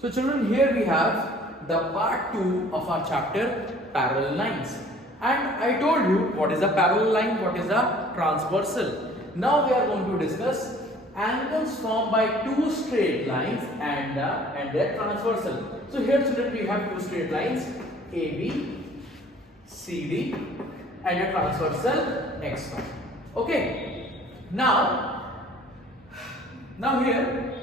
So children, here we have the part 2 of our chapter parallel lines. And I told you what is a parallel line, what is a transversal. Now we are going to discuss angles formed by two straight lines and their transversal. So here children, we have two straight lines AB, CD and a transversal XY. Okay. Now here,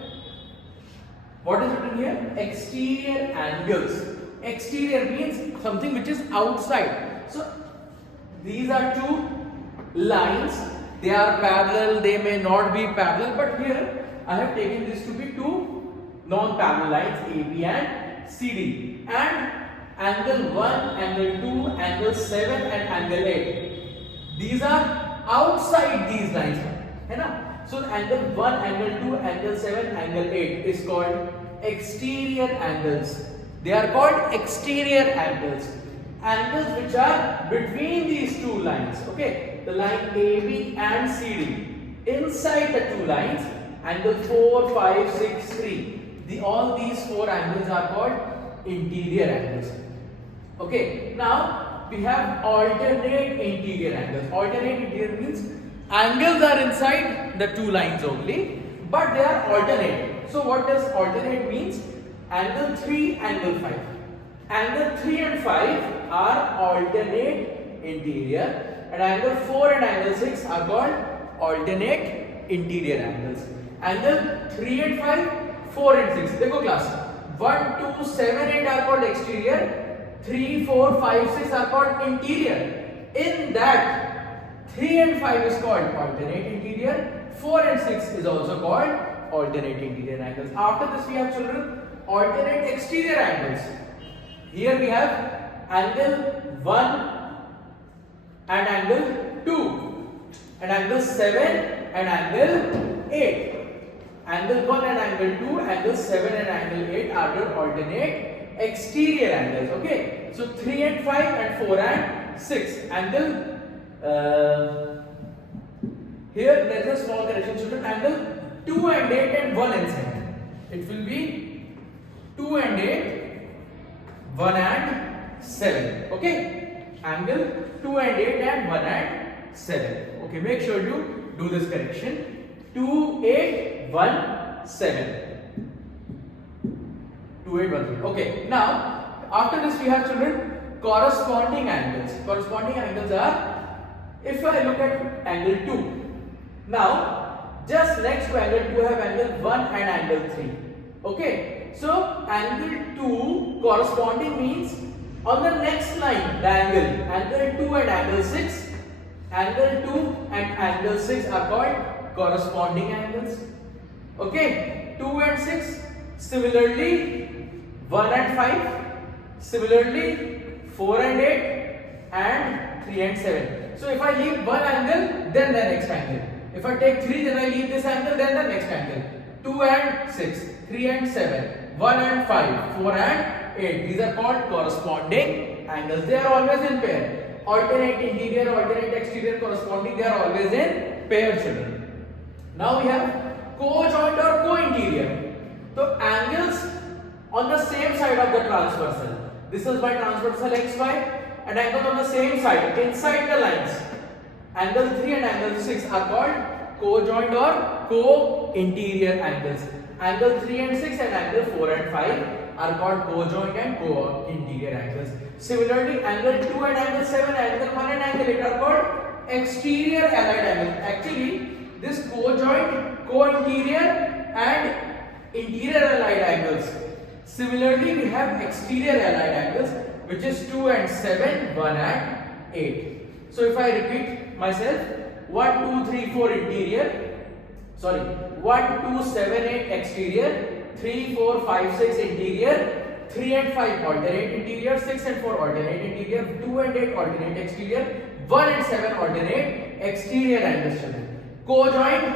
what is written here? Exterior angles. Exterior means something which is outside. So these are two lines. They are parallel. They may not be parallel, but here I have taken this to be two non-parallel lines AB and CD. And angle 1, angle 2, angle 7 and angle 8. These are outside these lines. है ना? So angle 1, angle 2, angle 7, angle 8 is called exterior angles. They are called exterior angles. Angles which are between these two lines. Okay, the line AB and CD. Inside the two lines, angle 4, 5, 6, 3. All these four angles are called interior angles. Okay, now we have alternate interior angles. Alternate interior means angles are inside the two lines only, but they are alternate. So what does alternate means? Angle 3, angle 5. Angle 3 and 5 are alternate interior, and angle 4 and angle 6 are called alternate interior angles. Angle 3 and 5, 4 and 6. Dekho class. 1, 2, 7, 8 are called exterior. 3, 4, 5, 6 are called interior. In that, 3 and 5 is called alternate interior. 4 and 6 is also called alternate interior angles. After this we have children alternate exterior angles. Here we have angle 1 and angle 2 and angle 7 and angle 8. Angle 1 and angle 2, angle 7 and angle 8 are your alternate exterior angles. Okay. So 3 and 5 and 4 and 6. Angle here there is a small correction children. Angle 2 and 8 and 1 and 7. It will be 2 and 8, 1 and 7. Okay. Angle 2 and 8 and 1 and 7. Okay. Make sure you do this correction. 2, 8, 1, 7. 2, 8, 1, 7. Okay. Now, after this we have children corresponding angles. Corresponding angles are, if I look at angle 2. Now, just next to angle 2 I have angle 1 and angle 3. Okay. So, angle 2 corresponding means on the next line, the angle 2 and angle 6. Angle 2 and angle 6 are called corresponding angles. Okay. 2 and 6. Similarly, 1 and 5. Similarly, 4 and 8 and 3 and 7. So, if I leave one angle, then the next angle. If I take 3, then I leave this angle, then the next angle. 2 and 6, 3 and 7, 1 and 5, 4 and 8. These are called corresponding angles. They are always in pair. Alternate interior, alternate exterior corresponding, they are always in pair children. Now we have co-joint or co-interior. So angles on the same side of the transversal. This is my transversal XY, and angles on the same side, inside the lines. Angle 3 and angle 6 are called co-joint or co-interior angles. Angle 3 and 6 and angle 4 and 5 are called co-joint and co-interior angles. Similarly, angle 2 and angle 7, angle 1 and angle 8 are called exterior allied angles. Actually, this co-joint, co-interior and interior allied angles. Similarly, we have exterior allied angles, which is 2 and 7, 1 and 8. So if I repeat myself, 1, 2, 3, 4 interior, 1, 2, 7, 8 exterior, 3, 4, 5, 6 interior, 3 and 5 alternate interior, 6 and 4 alternate interior, 2 and 8 alternate exterior, 1 and 7 alternate exterior angles children. Co-joint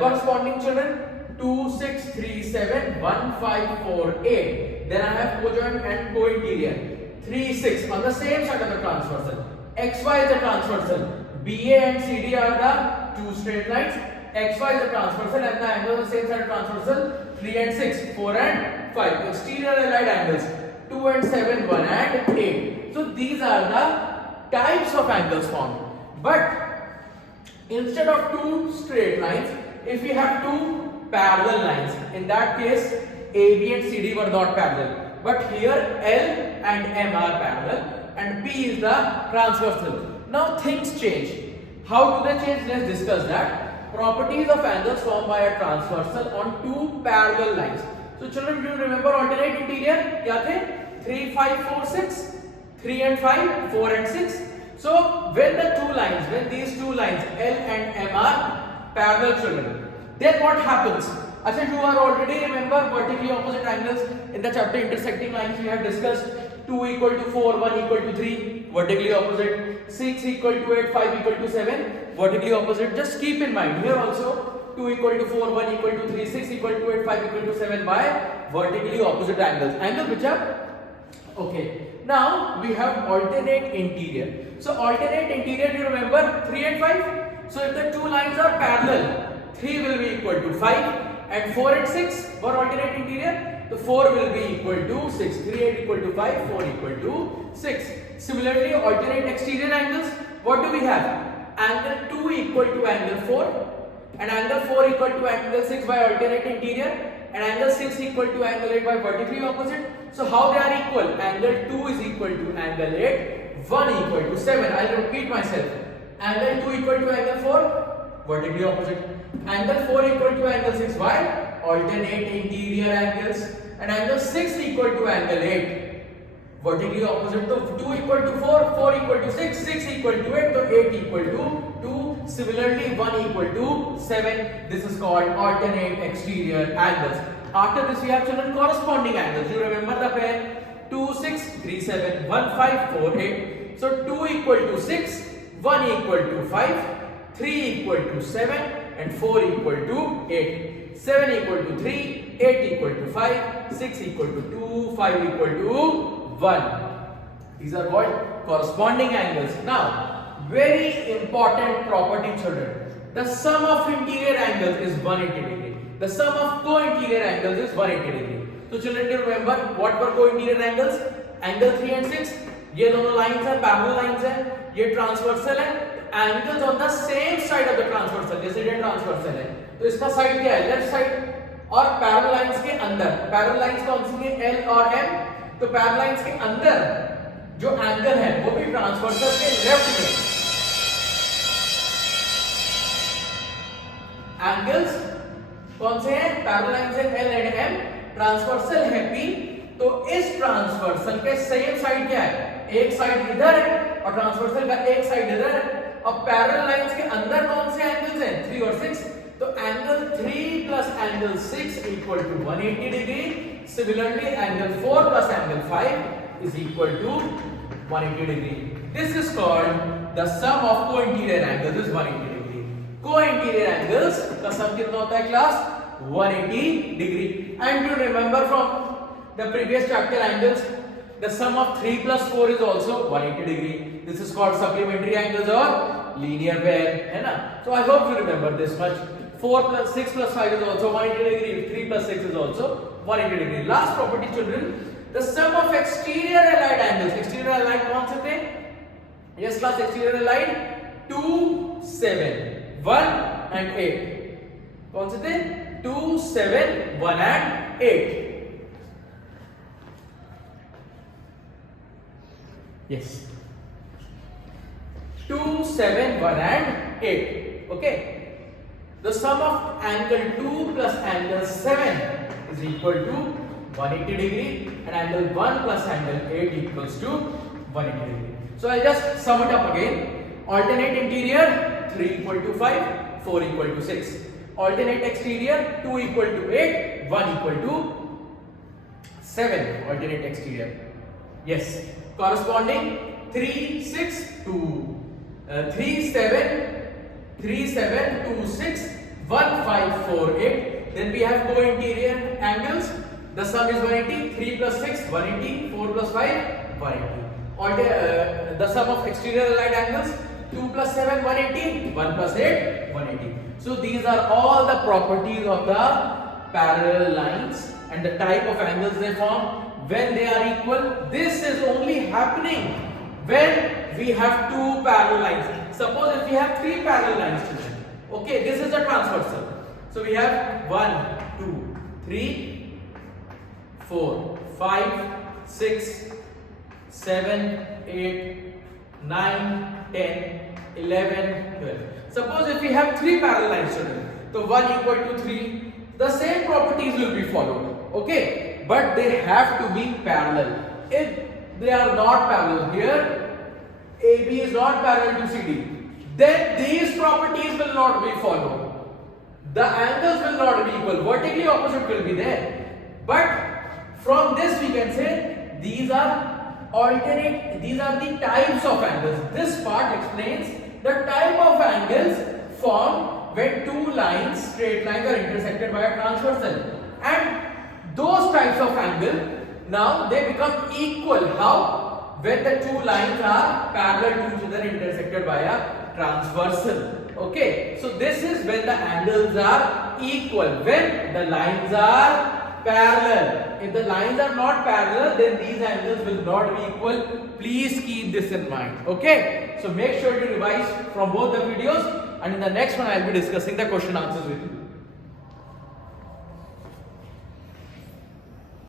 corresponding children 2, 6, 3, 7, 1, 5, 4, 8. Then I have co-joint and co-interior 3, 6 on the same side of the transversal. XY is the transversal. BA and CD are the two straight lines. XY is a transversal and the angles on the same side are transversal 3 and 6, 4 and 5. Exterior allied angles 2 and 7, 1 and 8. So these are the types of angles formed. But instead of two straight lines, if we have two parallel lines, in that case AB and CD were not parallel. But here L and M are parallel and P is the transversal. Now things change. How do they change? Let's discuss that. Properties of angles formed by a transversal on two parallel lines. So children, do you remember alternate interior? क्या थे? 3, 5, 4, 6. 3 and 5, 4 and 6. So when these two lines L and M are parallel, children, then what happens? Achha, you are already remember vertically opposite angles in the chapter intersecting lines. We have discussed 2 equal to 4, 1 equal to 3, vertically opposite. 6 equal to 8, 5 equal to 7, vertically opposite. Just keep in mind here also 2 equal to 4, 1 equal to 3, 6 equal to 8, 5 equal to 7 by vertically opposite angles. Angle which are okay. Now we have alternate interior. So alternate interior, you remember 3 and 5. So if the two lines are parallel, 3 will be equal to 5 and 4 and 6 for alternate interior. So 4 will be equal to 6. 3 and equal to 5, 4 equal to 6. Similarly, alternate exterior angles, what do we have? Angle 2 equal to angle 4 and angle 4 equal to angle 6 by alternate interior and angle 6 equal to angle 8 by vertically opposite. So how they are equal? Angle 2 is equal to angle 8, 1 equal to 7. I will repeat myself. Angle 2 equal to angle 4, vertically opposite. Angle 4 equal to angle 6 by alternate interior angles and angle 6 equal to angle 8. Vertically opposite. So 2 equal to 4, 4 equal to 6, 6 equal to 8, so 8 equal to 2. Similarly, 1 equal to 7. This is called alternate exterior angles. After this, we have children corresponding angles. You remember the pair 2, 6, 3, 7, 1, 5, 4, 8. So 2 equal to 6, 1 equal to 5, 3 equal to 7, and 4 equal to 8. 7 equal to 3, 8 equal to 5, 6 equal to 2, 5 equal to 1. These are called corresponding angles. Now, very important property, children. The sum of interior angles is 180 degree. The sum of co-interior angles is 180 degree. So, children, do you remember what were co-interior angles? Angle 3 and 6. ये दोनों lines हैं, parallel lines हैं. ये transversal है. Angles on the same side of the transversal. जैसे ये transversal है. तो इसका side क्या है? Left side. और parallel lines के अंदर. Parallel lines कौन सी है? L और M. तो पैरेलल लाइंस के अंदर जो एंगल है वो भी ट्रांसवर्सल के लेफ्ट में. एंगल्स कौन से हैं? पैरेलल लाइंस है L एंड M, ट्रांसवर्सल है P. तो इस ट्रांसवर्सल के सेम साइड क्या है? एक साइड इधर है और ट्रांसवर्सल का एक साइड इधर है. अब पैरेलल लाइंस के अंदर कौन से एंगल्स हैं? 3 और 6. तो angle 3 plus angle 6 equal to 180 degree. Similarly, angle 4 plus angle 5 is equal to 180 degree. This is called the sum of co-interior angles is 180 degree. Co-interior angles का sum कितना होता है class? 180 degree. And you remember from the previous chapter angles, the sum of 3 plus 4 is also 180 degree. This is called supplementary angles or linear pair, है ना? So I hope you remember this much. 4 plus 6 plus 5 is also 180 degree. 3 plus 6 is also 180 degree. Last property, children, the sum of exterior allied angles. Exterior allied कौन से थे? Yes class, exterior allied 2, 7, 1 and 8. कौन से थे? 2, 7, 1 and 8. Yes. 2, 7, 1 and 8. Okay. The sum of angle 2 plus angle 7 is equal to 180 degree and angle 1 plus angle 8 equals to 180 degree. So I'll just sum it up again. Alternate interior 3 equal to 5, 4 equal to 6. Alternate exterior 2 equal to 8, 1 equal to 7. Alternate exterior. Yes. Corresponding 3, 6, 2, 3, 7, 3, 7, 2, 6, 1, 5, 4, 8. Then we have co-interior angles. The sum is 180. 3 plus 6, 180. 4 plus 5, 180. The sum of exterior allied angles 2 plus 7, 180. 1 plus 8, 180. So these are all the properties of the parallel lines and the type of angles they form when they are equal. This is only happening when we have two parallel lines. Suppose if we have three parallel lines today. Okay, this is a transversal. So we have 1, 2, 3, 4, 5, 6, 7, 8, 9, 10, 11, 12. Suppose if we have three parallel lines today, so 1 equal to 3, the same properties will be followed. Okay, but they have to be parallel. If they are not parallel, here AB is not parallel to CD, then these properties will not be followed. The angles will not be equal, vertically opposite will be there. But from this we can say these are alternate, these are the types of angles. This part explains the type of angles formed when two lines, straight lines, are intersected by a transversal. And those types of angle, now they become equal. How? When the two lines are parallel to each other, intersected by a transversal. Okay, so this is when the angles are equal, when the lines are parallel. If the lines are not parallel, then these angles will not be equal. Please keep this in mind. Okay, so make sure to revise from both the videos, and in the next one I will be discussing the question answers with you.